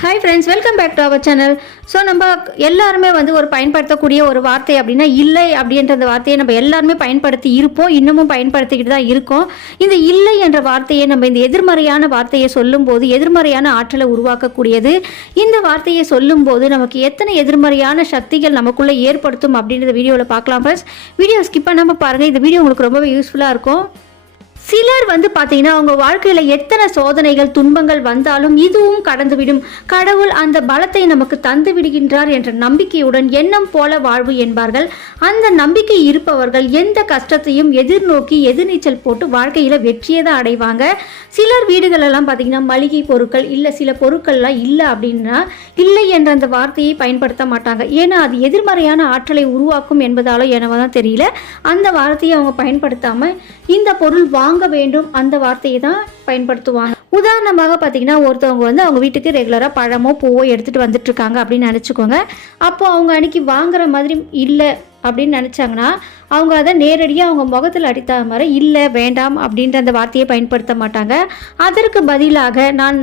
Hi friends welcome back to our channel so நம்ம எல்லாருமே வந்து ஒரு பயன்படுத்தக்கூடிய ஒரு வார்த்தை அப்படின்னா இல்லை அப்படின்ற அந்த வார்த்தையை நம்ம எல்லாருமே பயன்படுத்தி இருப்போம் இன்னமும் பயன்படுத்திக்கிட்டு தான் இருக்கோம். இந்த இல்லை என்ற வார்த்தையை நம்ம இந்த எதிர்மறையான வார்த்தையை சொல்லும்போது எதிர்மறையான ஆற்றலை உருவாக்கக்கூடியது. இந்த வார்த்தையை சொல்லும்போது நமக்கு எத்தனை எதிர்மறையான சக்திகள் நமக்குள்ளே ஏற்படுத்தும் அப்படின்றத வீடியோவில் பார்க்கலாம் ஃப்ரெண்ட்ஸ் வீடியோ ஸ்கிப் பண்ணாமல் பாருங்கள் இந்த வீடியோ உங்களுக்கு ரொம்பவே யூஸ்ஃபுல்லாக இருக்கும். சிலர் வந்து பார்த்தீங்கன்னா அவங்க வாழ்க்கையில் எத்தனை சோதனைகள் துன்பங்கள் வந்தாலும் இதுவும் கடந்துவிடும். கடவுள் அந்த பலத்தை நமக்கு தந்து விடுகின்றார் என்ற நம்பிக்கையுடன் எண்ணம் போல வாழ்வு என்பார்கள். அந்த நம்பிக்கை இருப்பவர்கள் எந்த கஷ்டத்தையும் எதிர்நோக்கி எதிர்நீச்சல் போட்டு வாழ்க்கையில் வெற்றியை தான் அடைவாங்க. சிலர் வீடுகளெல்லாம் பார்த்தீங்கன்னா மளிகை பொருட்கள் இல்லை சில பொருட்கள்லாம் இல்லை அப்படின்னா இல்லை என்ற அந்த வார்த்தையை பயன்படுத்த மாட்டாங்க. ஏன்னா அது எதிர்மறையான ஆற்றலை உருவாக்கும் என்பதாலோ என்னவோ தான் தெரியல. அந்த வார்த்தையை அவங்க பயன்படுத்தாமல் இந்த பொருள் வாங்க வாங்க வேண்டும் அந்த வார்த்தையை தான் பயன்படுத்துவாங்க. உதாரணமாக பார்த்தீங்கன்னா ஒருத்தவங்க வந்து அவங்க வீட்டுக்கு ரெகுலராக பழமோ பூவோ எடுத்துகிட்டு வந்துட்டுருக்காங்க அப்படின்னு நினச்சிக்கோங்க. அப்போது அவங்க அன்னைக்கு வாங்குற மாதிரி இல்லை அப்படின்னு நினச்சாங்கன்னா அவங்க அதை நேரடியாக அவங்க முகத்தில் அடித்த மாதிரி இல்லை வேண்டாம் அப்படின்ற அந்த வார்த்தையை பயன்படுத்த மாட்டாங்க. அதற்கு பதிலாக நான்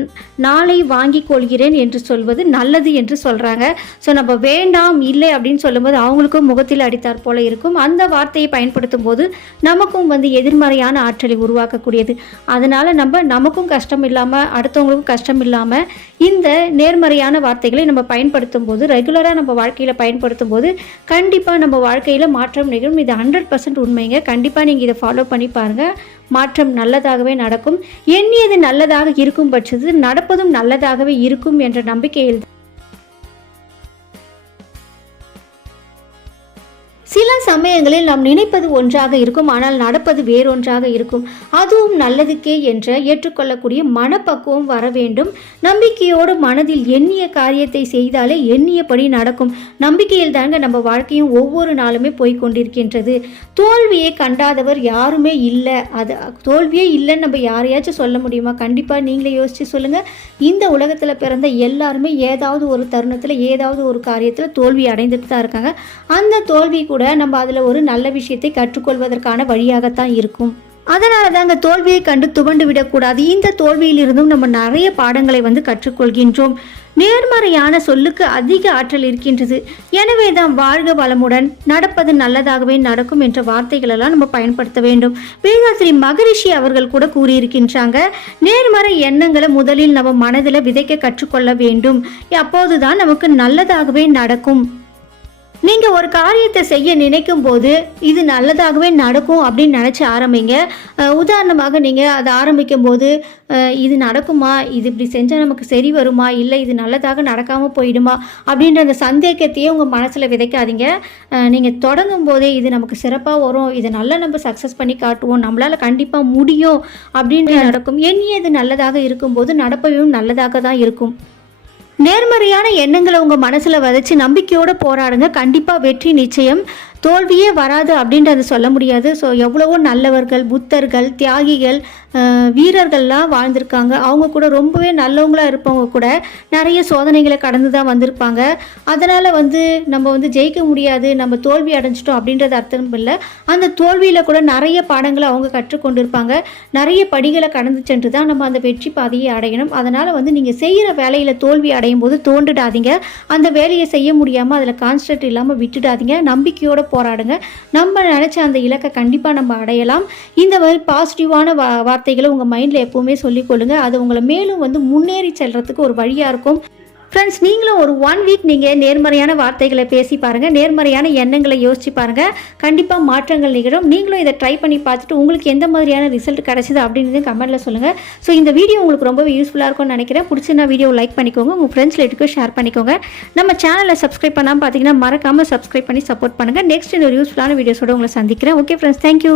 நாளை வாங்கி கொள்கிறேன் என்று சொல்வது நல்லது என்று சொல்கிறாங்க ஸோ நம்ம வேண்டாம் இல்லை அப்படின்னு சொல்லும்போது அவங்களுக்கும் முகத்தில் அடித்தார் போல இருக்கும். அந்த வார்த்தையை பயன்படுத்தும் போது நமக்கும் வந்து எதிர்மறையான ஆற்றலை உருவாக்கக்கூடியது. அதனால் நம்ம நமக்கும் கஷ்டம் இல்லாமல் அடுத்தவங்களுக்கும் கஷ்டம் இல்லாமல் இந்த நேர்மறையான வார்த்தைகளை நம்ம பயன்படுத்தும் போது ரெகுலராக நம்ம வாழ்க்கையில் பயன்படுத்தும் போது கண்டிப்பாக நம்ம வாழ்க்கையில் மாற்றம் நிகழும். இது ஹண்ட்ரட் பர்சன்ட் உண்மைங்க. கண்டிப்பாக நீங்கள் இதை ஃபாலோ பண்ணி பாருங்கள் மாற்றம் நல்லதாகவே நடக்கும். எண்ணியது நல்லதாக இருக்கும் பட்சத்தில் நடப்பதும் நல்லதாகவே இருக்கும் என்ற நம்பிக்கையில் சமயங்களில் நாம் நினைப்பது ஒன்றாக இருக்கும் ஆனால் நடப்பது வேறொன்றாக இருக்கும். அதுவும் நல்லதுக்கே என்ற ஏற்றுக்கொள்ளக்கூடிய மனப்பக்குவம் வர வேண்டும். நம்பிக்கையோடு மனதில் எண்ணிய காரியத்தை செய்தாலே எண்ணியபடி நடக்கும். நம்பிக்கையில் தாங்க நம்ம வாழ்க்கையும் ஒவ்வொரு நாளுமே போய்கொண்டிருக்கின்றது தோல்வியை கண்டாதவர் யாருமே இல்லை. அது தோல்வியே இல்லைன்னு நம்ம யாரையாச்சும் சொல்ல முடியுமா? கண்டிப்பாக நீங்களே யோசிச்சு சொல்லுங்கள் இந்த உலகத்தில் பிறந்த எல்லாருமே ஏதாவது ஒரு தருணத்தில் ஏதாவது ஒரு காரியத்தில் தோல்வி அடைந்துட்டு தான் இருக்காங்க. அந்த தோல்வி கூட நம்ம அதில் ஒரு நல்ல விஷயத்தை கற்றுக்கொள்வதற்கான வழியாகத்தான் இருக்கும். அதனால தாங்க தோல்வியை கண்டு துவண்டு விடக்கூடாது. இந்த தோல்வியிலிருந்தும் நம்ம நிறைய பாடங்களை வந்து கற்றுக்கொள்கின்றோம். நேர்மறையான சொல்லுக்கு அதிக ஆற்றல் இருக்கின்றது. எனவே தான் வாழ்க வளமுடன் நடப்பது நல்லதாகவே நடக்கும் என்ற வார்த்தைகளெல்லாம் நம்ம பயன்படுத்த வேண்டும். வேதாசிரி மகரிஷி அவர்கள் கூட கூறியிருக்கின்றாங்க நேர்மறை எண்ணங்களை முதலில் நம்ம மனதில் விதைக்க கற்றுக்கொள்ள வேண்டும். அப்போதுதான் நமக்கு நல்லதாகவே நடக்கும். நீங்கள் ஒரு காரியத்தை செய்ய நினைக்கும் போது இது நல்லதாகவே நடக்கும் அப்படின்னு நினச்சி ஆரம்பிங்க. உதாரணமாக நீங்கள் அதை ஆரம்பிக்கும் போது இது நடக்குமா? இது இப்படி செஞ்சால் நமக்கு சரி வருமா? இல்லை இது நல்லதாக நடக்காமல் போயிடுமா? அப்படின்ற அந்த சந்தேகத்தையே உங்கள் மனசில் விதைக்காதீங்க. நீங்கள் தொடங்கும் போதே இது நமக்கு சிறப்பாக வரும். இதை நல்லா நம்ம சக்ஸஸ் பண்ணி காட்டுவோம். நம்மளால் கண்டிப்பாக முடியும் அப்படின்ற நடக்கும். எண்ணியது நல்லதாக இருக்கும்போது நடப்பவும் நல்லதாக தான் இருக்கும். நேர்மறையான எண்ணங்களை உங்கள் மனசில் விதைச்சி நம்பிக்கையோடு போராடுங்க. கண்டிப்பாக வெற்றி நிச்சயம். தோல்வியே வராது அப்படின்றது சொல்ல முடியாது. ஸோ எவ்வளவோ நல்லவர்கள் புத்தர்கள் தியாகிகள் வீரர்கள்லாம் வாழ்ந்திருக்காங்க. அவங்க கூட ரொம்பவே நல்லவங்களாக இருப்பவங்க கூட நிறைய சோதனைகளை கடந்து தான் வந்திருப்பாங்க. அதனால் வந்து நம்ம வந்து ஜெயிக்க முடியாது நம்ம தோல்வி அடைஞ்சிட்டோம் அப்படின்றது அர்த்தம் இல்லை. அந்த தோல்வியில் கூட நிறைய பாடங்களை அவங்க கற்றுக்கொண்டிருப்பாங்க. நிறைய படிகளை கடந்து சென்று தான் நம்ம அந்த வெற்றி பாதையை அடையணும். அதனால் வந்து நீங்கள் செய்கிற வேலையில் தோல்வி அடையும் போது தோண்டுடாதீங்க அந்த வேலையை செய்ய முடியாமல் அதில் கான்சன்ட்ரேட் இல்லாமல் விட்டுடாதீங்க. நம்பிக்கையோடு போராடுங்க. நம்ம நினச்ச அந்த இலக்கை கண்டிப்பாக நம்ம அடையலாம். இந்த மாதிரி பாசிட்டிவான வா வார்த்தைகளை உங்கள் மைண்டில் எப்போவுமே சொல்லிக்கொள்ளுங்க அது உங்களை மேலும் வந்து முன்னேறி செல்றதுக்கு ஒரு வழியாக இருக்கும். ஃப்ரெண்ட்ஸ் நீங்களும் ஒரு ஒன் வீக் நீங்கள் நேர்மறையான வார்த்தைகளை பேசி பாருங்கள் நேர்மறையான எண்ணங்களை யோசிச்சு பாருங்கள் கண்டிப்பாக மாற்றங்கள் நிகழும். நீங்களும் இதை ட்ரை பண்ணி பார்த்துட்டு உங்களுக்கு எந்த மாதிரியான ரிசல்ட் கிடைச்சிது அப்படின்னு கமெண்ட்டில் சொல்லுங்கள் ஸோ இந்த வீடியோ உங்களுக்கு ரொம்ப யூஸ்ஃபுல்லாக இருக்கும்னு நினைக்கிறேன். பிடிச்சிருந்தா வீடியோ லைக் பண்ணிக்கோங்க. உங்கள் ஃப்ரெண்ட்ஸ் ரிலேட்டிவ்க்கு ஷேர் பண்ணிக்கோங்க. நம்ம சேனலை சப்ஸ்கிரைப் பண்ணாமல் பார்த்தீங்கன்னா மறக்காமல் சப்ஸ்கிரைப் பண்ணி சப்போர்ட் பண்ணுங்கள் நெக்ஸ்ட் இந்த ஒரு யூஸ்ஃபுல்லான வீடியோஸோடு உங்களை சந்திக்கிறேன். Okay friends thank you